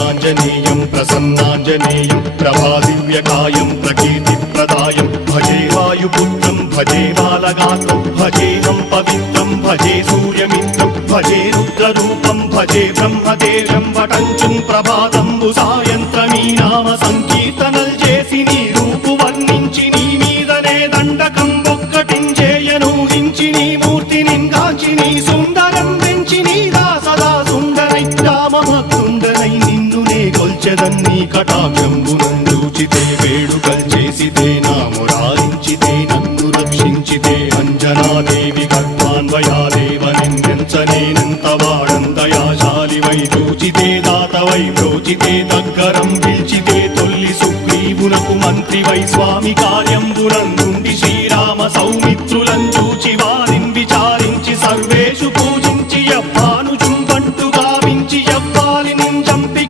ఆంజనేయం ప్రసన్నాంజనేయం ప్రభాదివ్యకాయం ప్రకీర్తిప్రదాయం భజే వాయుపుత్రం భజే బాలగాత్రం భజేహం పవిత్రం భజే సూర్యమిత్రం భజే రుద్రరూపం భజే బ్రహ్మదేవం వటంచుం ప్రభాతంబు సాయంత్రమీ నామ సంకీర్తనల్ చేసి నీ రూపు వర్ణించి నీ మీదనే దండకం ఒక్కటించేయనూహించి నీ మూర్తి నింగాంచి నీ సుందరం వెంచి నీ దాసదా సుందరై రామభక్తుండనై నిన్నునే కొల్చెదన్నీ కటాక్షంబునందూచితే వేడుకల్ చేసితే నా మురారించితే నన్ను రక్షించితే అంజనాదేవి గర్భాన్వయాదేవ నిందించనేనంత వాడంతయాశాలివై చూచితే దాతవై ప్రోచితే దగ్గరం పిలిచితే తొల్లి సుగ్రీవునకు మంత్రివై స్వామి కార్యంబునందుండి శ్రీరామ సౌమిత్రులం చూచి